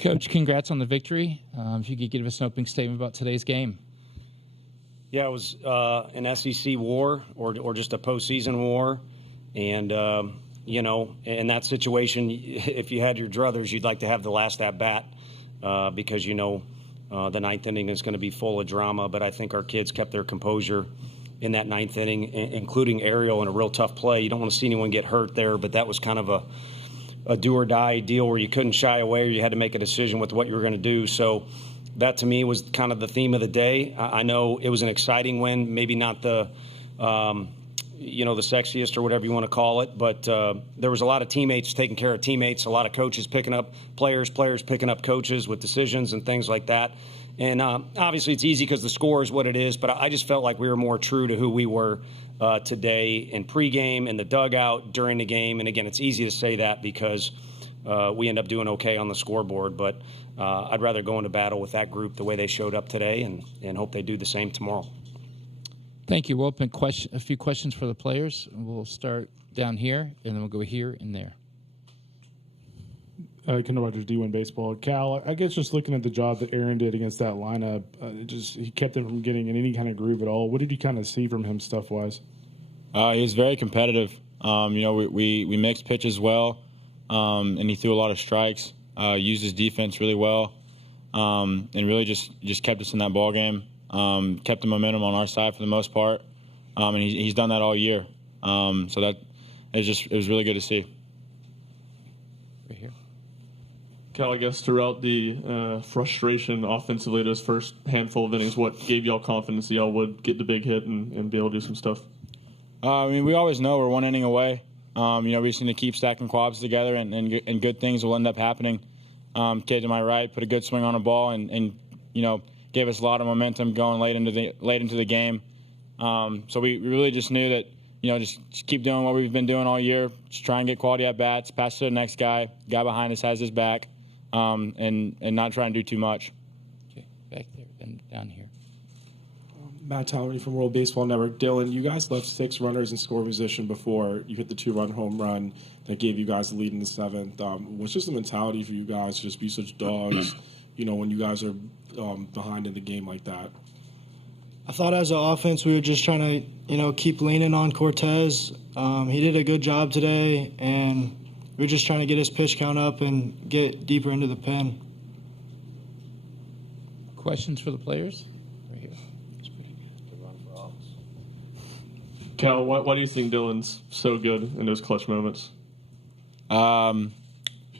Coach, congrats on the victory. If you could give us an opening statement about today's game. Yeah, it was an SEC war or just a postseason war. And, in that situation, if you had your druthers, you'd like to have the last at-bat because, the ninth inning is going to be full of drama. But I think our kids kept their composure in that ninth inning, including Ariel in a real tough play. You don't want to see anyone get hurt there, but that was kind of a do-or-die deal where you couldn't shy away or you had to make a decision with what you were going to do. So that, to me, was kind of the theme of the day. I know it was an exciting win, maybe not the sexiest or whatever you want to call it, but there was a lot of teammates taking care of teammates, a lot of coaches picking up players picking up coaches with decisions and things like that. And obviously it's easy because the score is what it is, but I just felt like we were more true to who we were today in pregame, in the dugout, during the game. And again, it's easy to say that because we end up doing okay on the scoreboard, but I'd rather go into battle with that group the way they showed up today and hope they do the same tomorrow. Thank you. We'll open a few questions for the players. We'll start down here, and then we'll go here and there. Kendall Rogers, D1 Baseball. Cal, I guess just looking at the job that Aaron did against that lineup, he kept them from getting in any kind of groove at all. What did you kind of see from him stuff-wise? He was very competitive. We mixed pitches well, and he threw a lot of strikes, used his defense really well, and really just kept us in that ball game. Kept the momentum on our side for the most part, and he's done that all year. So that it was really good to see. Right here. Cal, I guess throughout the frustration offensively, those first handful of innings, what gave y'all confidence y'all would get the big hit and be able to do some stuff? We always know we're one inning away. We just need to keep stacking quads together, and good things will end up happening. Kid to my right put a good swing on a ball, and gave us a lot of momentum going late into the game. So we really just knew that just keep doing what we've been doing all year. Just try and get quality at bats, pass to the next guy. Guy behind us has his back, and not try and do too much. Okay, back there, then down here. Matt Tallery from World Baseball Network. Dylan, you guys left 6 runners in score position before you hit the 2-run home run that gave you guys the lead in the 7th. What's just the mentality for you guys to just be such dogs, when you guys are behind in the game like that? I thought as an offense we were just trying to, keep leaning on Cortez. He did a good job today, and we were just trying to get his pitch count up and get deeper into the pen. Questions for the players? Cal, why do you think Dylan's so good in those clutch moments? Well,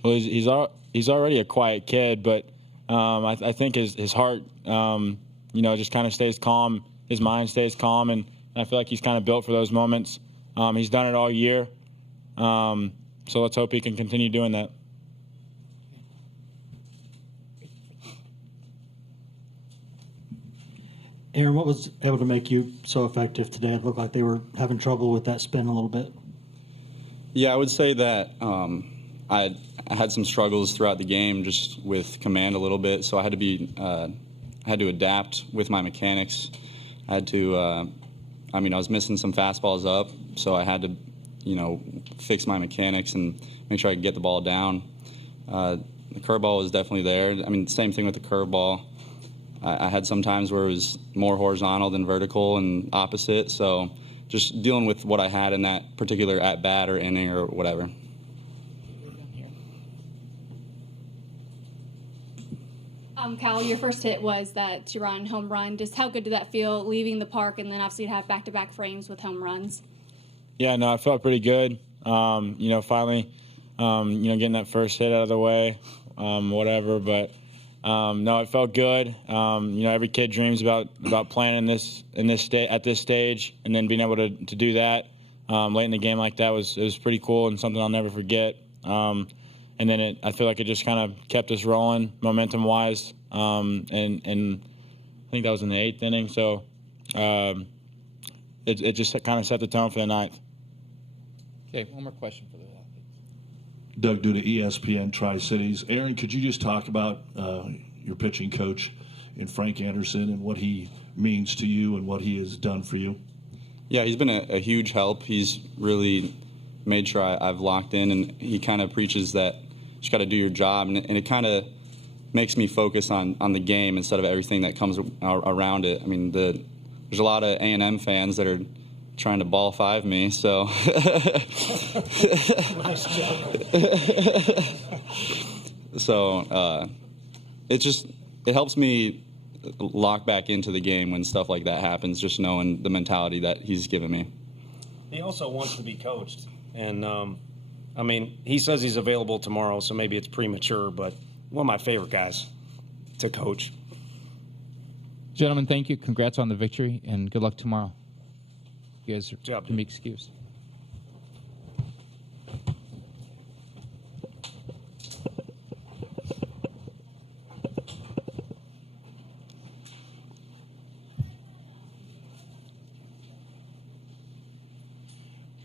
he's already a quiet kid, but I think his heart, just kind of stays calm. His mind stays calm, and I feel like he's kind of built for those moments. He's done it all year, so let's hope he can continue doing that. Aaron, what was able to make you so effective today? It looked like they were having trouble with that spin a little bit. Yeah, I would say that I had some struggles throughout the game just with command a little bit, so I had to adapt with my mechanics. I had to, I was missing some fastballs up, so I had to, fix my mechanics and make sure I could get the ball down. The curveball was definitely there. Same thing with the curveball. I had some times where it was more horizontal than vertical and opposite, so just dealing with what I had in that particular at-bat or inning or whatever. Cal, your first hit was that 2-run home run. Just how good did that feel leaving the park and then obviously to have back-to-back frames with home runs? Yeah, no, I felt pretty good. Finally, getting that first hit out of the way, whatever, but no, it felt good. Every kid dreams about playing at this stage, and then being able to do that late in the game like that was pretty cool and something I'll never forget. And then I feel like it just kind of kept us rolling momentum-wise, and I think that was in the 8th inning. So it just kind of set the tone for the 9th. Okay, one more question for the athletes. Doug Duda, ESPN Tri-Cities. Aaron, could you just talk about your pitching coach in Frank Anderson and what he means to you and what he has done for you? Yeah, he's been a huge help. He's really made sure I've locked in, and he kind of preaches that you just got to do your job, and it kind of makes me focus on the game instead of everything that comes around it. I mean, there's a lot of A&M fans that are trying to ball five me, so so it helps me lock back into the game when stuff like that happens, just knowing the mentality that he's given me. He also wants to be coached, and I mean, he says he's available tomorrow, so maybe it's premature, but one of my favorite guys to coach. Gentlemen, thank you. Congrats on the victory, and good luck tomorrow. You guys can be excused.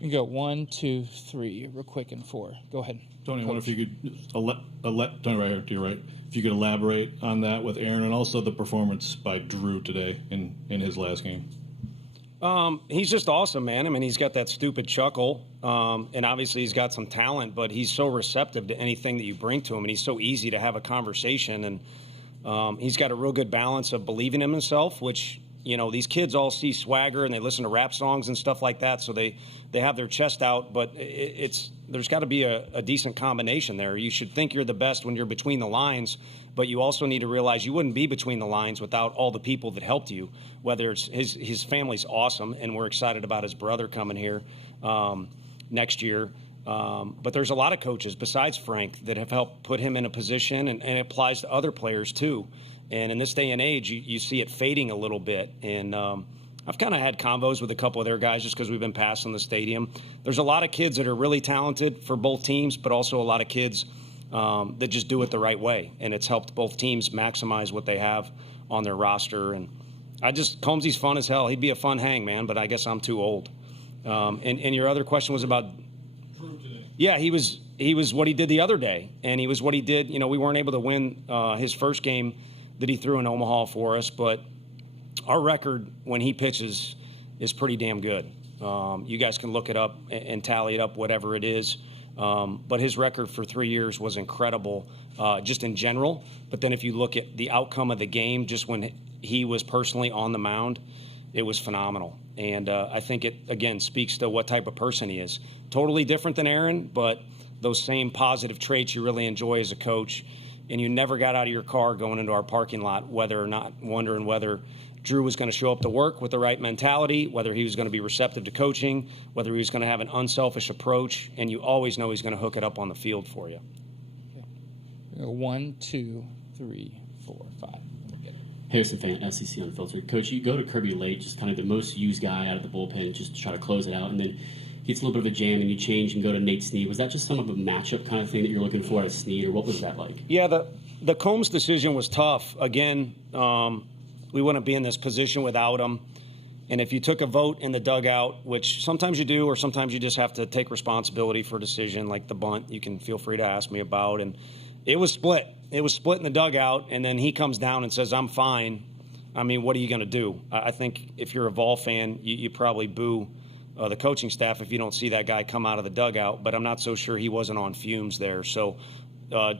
You can go 1, 2, 3, real quick, and 4. Go ahead. Tony, I wonder if you could, Tony, right here to your right, if you could elaborate on that with Aaron and also the performance by Drew today in his last game. He's just awesome, man. I mean, he's got that stupid chuckle, and obviously he's got some talent, but he's so receptive to anything that you bring to him, and he's so easy to have a conversation, and he's got a real good balance of believing in himself, which, you know, these kids all see swagger and they listen to rap songs and stuff like that, so they have their chest out, but there's got to be a decent combination there. You should think you're the best when you're between the lines, but you also need to realize you wouldn't be between the lines without all the people that helped you, whether it's his family's awesome, and we're excited about his brother coming here next year. But there's a lot of coaches besides Frank that have helped put him in a position, and it applies to other players too. And in this day and age, you see it fading a little bit. And I've kind of had convos with a couple of their guys just because we've been passing the stadium. There's a lot of kids that are really talented for both teams, but also a lot of kids that just do it the right way. And it's helped both teams maximize what they have on their roster. And Combsy's fun as hell. He'd be a fun hang, man, but I guess I'm too old. And your other question was about Drew today. Yeah, he was what he did the other day, and he was what he did. You know, we weren't able to win his first game that he threw in Omaha for us, but our record when he pitches is pretty damn good. You guys can look it up and tally it up, whatever it is. But his record for 3 years was incredible, just in general. But then if you look at the outcome of the game, just when he was personally on the mound, it was phenomenal. And I think it, again, speaks to what type of person he is. Totally different than Aaron, but those same positive traits you really enjoy as a coach. And you never got out of your car going into our parking lot, wondering whether Drew was going to show up to work with the right mentality, whether he was going to be receptive to coaching, whether he was going to have an unselfish approach, and you always know he's going to hook it up on the field for you. Okay. 1, 2, 3, 4, 5. Harrison Fan, SEC Unfiltered. Coach, you go to Kirby late, just kind of the most used guy out of the bullpen, just to try to close it out, and then gets a little bit of a jam, and you change and go to Nate Snead. Was that just some of a matchup kind of thing that you're looking for out of Snead, or what was that like? Yeah, the Combs decision was tough. Again, we wouldn't be in this position without him. And if you took a vote in the dugout, which sometimes you do, or sometimes you just have to take responsibility for a decision, like the bunt, you can feel free to ask me about. And it was split. It was split in the dugout, and then he comes down and says, I'm fine. I mean, what are you going to do? I think if you're a Vol fan, you probably boo the coaching staff if you don't see that guy come out of the dugout, but I'm not so sure he wasn't on fumes there. So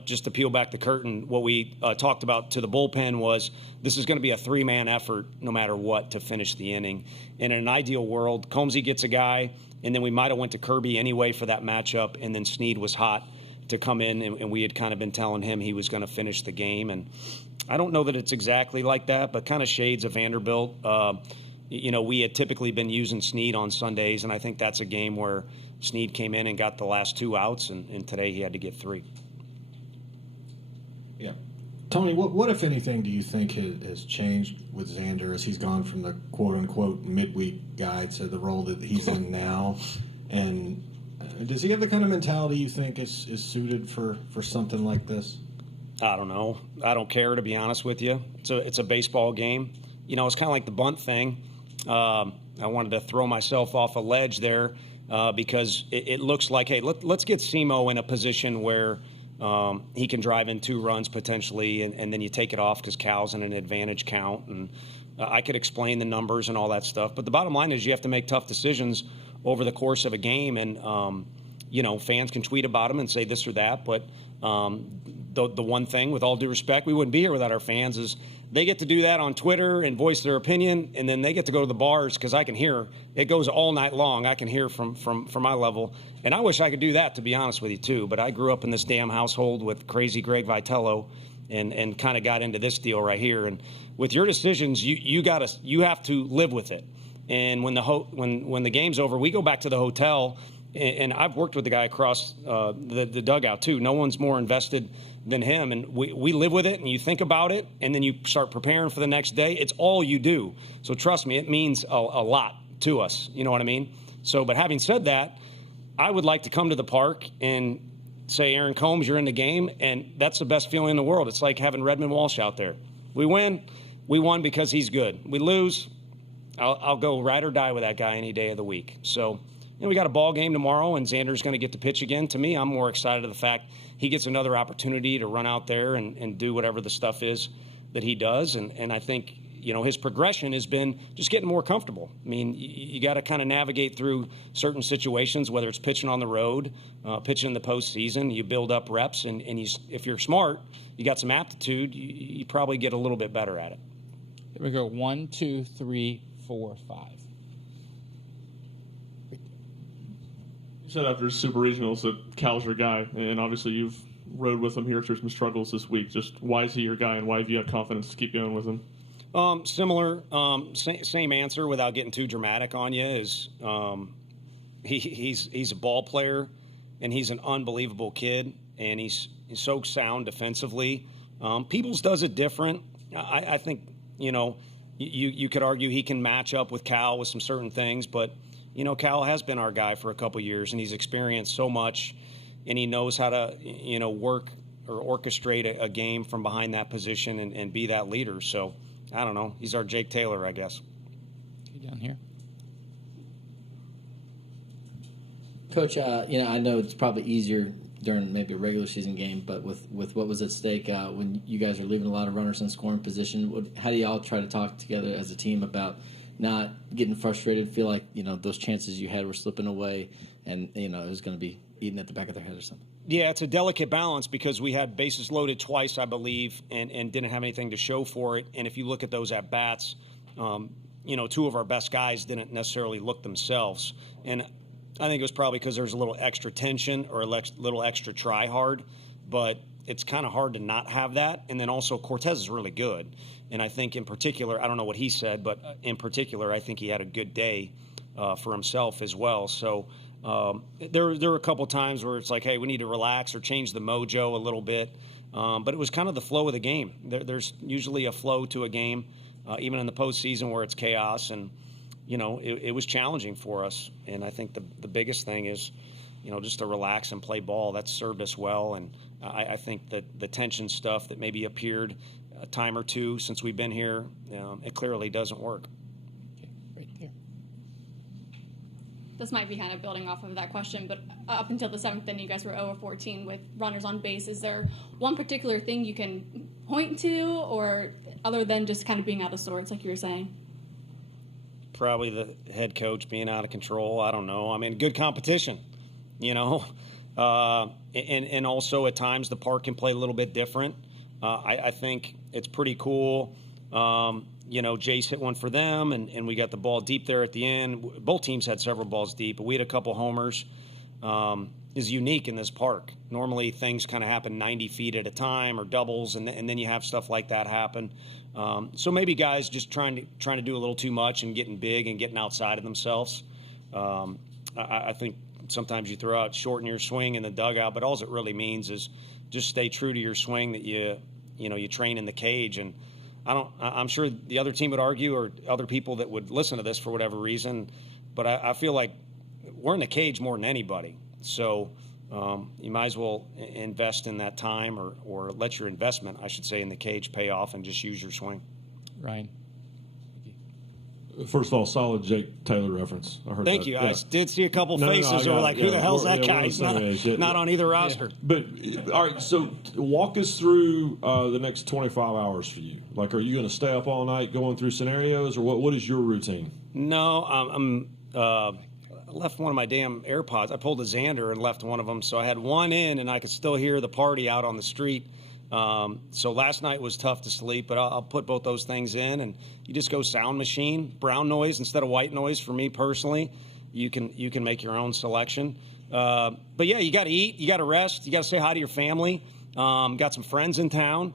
just to peel back the curtain, what we talked about to the bullpen was this is going to be a three-man effort no matter what to finish the inning. And in an ideal world, Combsy gets a guy, and then we might have went to Kirby anyway for that matchup, and then Snead was hot to come in, and we had kind of been telling him he was going to finish the game. And I don't know that it's exactly like that, but kind of shades of Vanderbilt. You know, we had typically been using Snead on Sundays, and I think that's a game where Snead came in and got the last 2 outs, and today he had to get 3. Yeah. Tony, what if anything, do you think has changed with Xander as he's gone from the quote-unquote midweek guy to the role that he's in now? And does he have the kind of mentality you think is suited for something like this? I don't know. I don't care, to be honest with you. It's a baseball game. You know, it's kind of like the bunt thing. I wanted to throw myself off a ledge there because it looks like, hey, let's get Simo in a position where he can drive in 2 runs potentially, and then you take it off because Cal's in an advantage count. And I could explain the numbers and all that stuff. But the bottom line is you have to make tough decisions over the course of a game. And, you know, fans can tweet about them and say this or that. But the one thing, with all due respect, we wouldn't be here without our fans, is they get to do that on Twitter and voice their opinion, and then they get to go to the bars because I can hear. It goes all night long. I can hear from my level. And I wish I could do that, to be honest with you, too. But I grew up in this damn household with crazy Greg Vitello and kind of got into this deal right here. And with your decisions, you have to live with it. And when the game's over, we go back to the hotel. And I've worked with the guy across the dugout, too. No one's more invested than him. And we live with it, and you think about it, and then you start preparing for the next day. It's all you do. So trust me, it means a lot to us. You know what I mean? So, but having said that, I would like to come to the park and say, Aaron Combs, you're in the game, and that's the best feeling in the world. It's like having Redmond Walsh out there. We win. We won because he's good. We lose. I'll go ride or die with that guy any day of the week. So, we got a ball game tomorrow, and Xander's going to get to pitch again. To me, I'm more excited of the fact he gets another opportunity to run out there and do whatever the stuff is that he does. And I think, his progression has been just getting more comfortable. I mean, you got to kind of navigate through certain situations, whether it's pitching on the road, pitching in the postseason. You build up reps, and if you're smart, you got some aptitude, you probably get a little bit better at it. Here we go. 1, 2, 3, 4, 5. You said after Super Regionals that Cal's your guy, and obviously you've rode with him here through some struggles this week. Just why is he your guy, and why have you had confidence to keep going with him? Similar, same answer without getting too dramatic on you is he's a ball player, and he's an unbelievable kid, and he's so sound defensively. Peoples does it different. I think, you could argue he can match up with Cal with some certain things, but Cal has been our guy for a couple years, and he's experienced so much, and he knows how to, work or orchestrate a game from behind that position and be that leader. So, I don't know. He's our Jake Taylor, I guess. Down here. Coach, I know it's probably easier during maybe a regular season game, but with what was at stake when you guys are leaving a lot of runners in scoring position, how do y'all try to talk together as a team about not getting frustrated, feel like, those chances you had were slipping away and, it was going to be eating at the back of their head or something? Yeah, it's a delicate balance because we had bases loaded twice, I believe, and didn't have anything to show for it. And if you look at those at-bats, two of our best guys didn't necessarily look themselves. And I think it was probably because there was a little extra tension or a little extra try hard. But it's kind of hard to not have that. And then also Cortez is really good. And I think in particular, I don't know what he said, but in particular, I think he had a good day for himself as well. So there were a couple times where it's like, hey, we need to relax or change the mojo a little bit. But it was kind of the flow of the game. There's usually a flow to a game, even in the postseason where it's chaos. And, it was challenging for us. And I think the biggest thing is, just to relax and play ball. That's served us well. And I think that the tension stuff that maybe appeared a time or two since we've been here, it clearly doesn't work. Okay, right there. This might be kind of building off of that question, but up until the 7th inning, you guys were 0-14 with runners on base. Is there one particular thing you can point to, or other than just kind of being out of sorts, like you were saying? Probably the head coach being out of control. I don't know. I mean, good competition, and also at times the park can play a little bit different. I think it's pretty cool. Jace hit one for them, and we got the ball deep there at the end. Both teams had several balls deep, but we had a couple homers. Is unique in this park. Normally things kind of happen 90 feet at a time or doubles, and then you have stuff like that happen. So maybe guys just trying to do a little too much and getting big and getting outside of themselves. I think sometimes you throw out shorten your swing in the dugout, but all it really means is just stay true to your swing that you train in the cage. And I'm sure the other team would argue, or other people that would listen to this for whatever reason, but I feel like we're in the cage more than anybody. So you might as well invest in that time, or let your investment, I should say, in the cage pay off and just use your swing. Ryan. First of all, solid Jake Taylor reference. I heard Thank that. you. Yeah. I did see a couple faces that were like, who the hell's that guy? He's not on either roster. But, all right, so walk us through the next 25 hours for you. Like, are you going to stay up all night going through scenarios, or what is your routine? No, left one of my damn AirPods. I pulled a Xander and left one of them, so I had one in, and I could still hear the party out on the street. So last night was tough to sleep, but I'll put both those things in, and you just go sound machine, brown noise instead of white noise. For me personally, you can make your own selection. But yeah, you got to eat, you got to rest, you got to say hi to your family. Got some friends in town,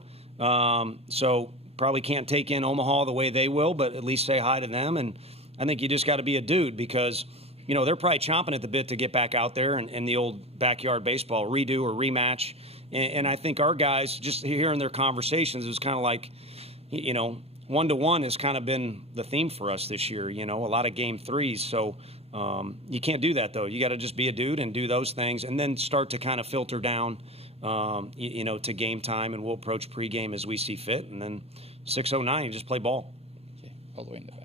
so probably can't take in Omaha the way they will, but at least say hi to them. And I think you just got to be a dude because, they're probably chomping at the bit to get back out there and the old backyard baseball redo or rematch. And I think our guys, just hearing their conversations, is kind of like, 1-to-1 has kind of been the theme for us this year, a lot of game threes. So you can't do that, though. You got to just be a dude and do those things and then start to kind of filter down, to game time. And we'll approach pregame as we see fit. And then 6:09, you just play ball. Okay, all the way in the back.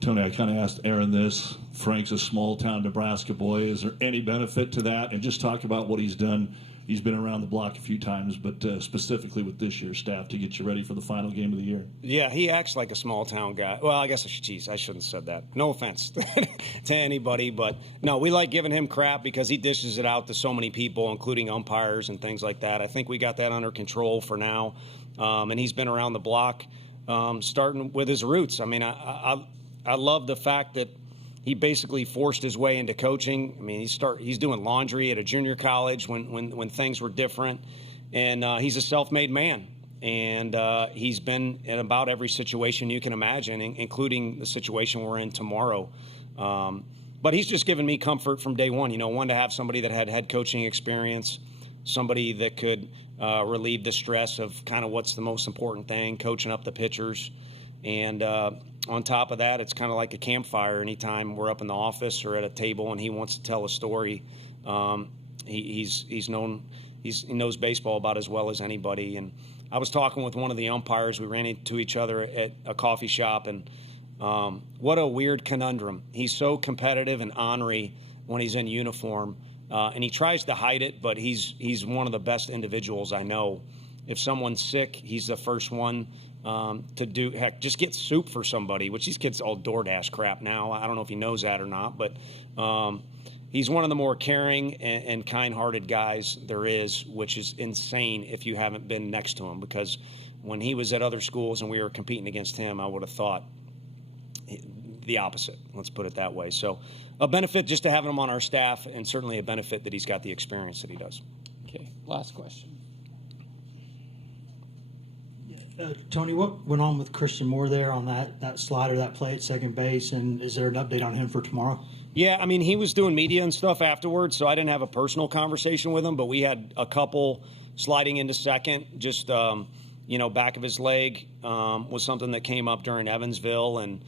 Tony, I kind of asked Aaron this. Frank's a small-town Nebraska boy. Is there any benefit to that? And just talk about what he's done. He's been around the block a few times, but specifically with this year's staff to get you ready for the final game of the year. Yeah, he acts like a small-town guy. Well, I guess, I shouldn't have said that. No offense to anybody, but no, we like giving him crap because he dishes it out to so many people, including umpires and things like that. I think we got that under control for now, and he's been around the block starting with his roots. I mean, I love the fact that he basically forced his way into coaching. I mean, he's doing laundry at a junior college when things were different, and he's a self-made man. And he's been in about every situation you can imagine, including the situation we're in tomorrow. But he's just given me comfort from day one. One, to have somebody that had head coaching experience, somebody that could relieve the stress of kind of what's the most important thing, coaching up the pitchers. And on top of that, it's kind of like a campfire. Anytime we're up in the office or at a table and he wants to tell a story, he knows baseball about as well as anybody. And I was talking with one of the umpires. We ran into each other at a coffee shop, and what a weird conundrum. He's so competitive and ornery when he's in uniform, and he tries to hide it, but he's one of the best individuals I know. If someone's sick, he's the first one to do, heck, just get soup for somebody, which these kids all DoorDash crap now. I don't know if he knows that or not, but he's one of the more caring and kind-hearted guys there is, which is insane if you haven't been next to him, because when he was at other schools and we were competing against him, I would have thought the opposite. Let's put it that way. So a benefit just to having him on our staff, and certainly a benefit that he's got the experience that he does. Okay, last question. Tony, what went on with Christian Moore there on that slider, that play at second base, and is there an update on him for tomorrow? Yeah, I mean, he was doing media and stuff afterwards, so I didn't have a personal conversation with him, but we had a couple sliding into second, just, back of his leg was something that came up during Evansville, and,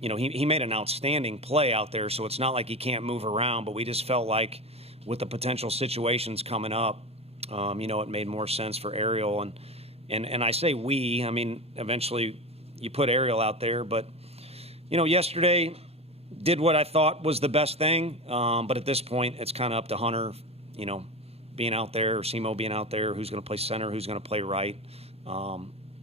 he made an outstanding play out there, so it's not like he can't move around, but we just felt like with the potential situations coming up, it made more sense for Ariel. And I say we, I mean, eventually you put Ariel out there, but, yesterday did what I thought was the best thing. But at this point, it's kind of up to Hunter, being out there, or Simo being out there, who's going to play center, who's going to play right.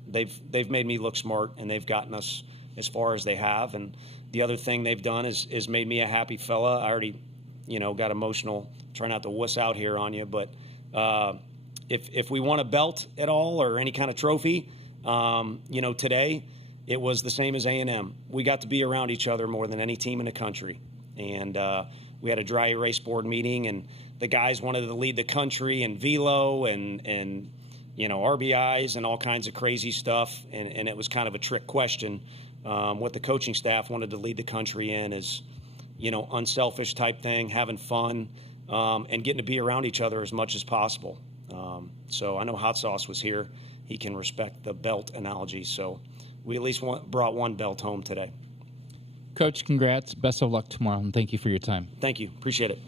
They've made me look smart, and they've gotten us as far as they have. And the other thing they've done is made me a happy fella. I already, got emotional. Try not to wuss out here on you, but if we won a belt at all or any kind of trophy, today it was the same as A&M. We got to be around each other more than any team in the country. And we had a dry erase board meeting, and the guys wanted to lead the country in velo and RBIs and all kinds of crazy stuff. And it was kind of a trick question. What the coaching staff wanted to lead the country in is, unselfish type thing, having fun, and getting to be around each other as much as possible. So I know Hot Sauce was here. He can respect the belt analogy. So we at least brought one belt home today. Coach, congrats. Best of luck tomorrow, and thank you for your time. Thank you. Appreciate it.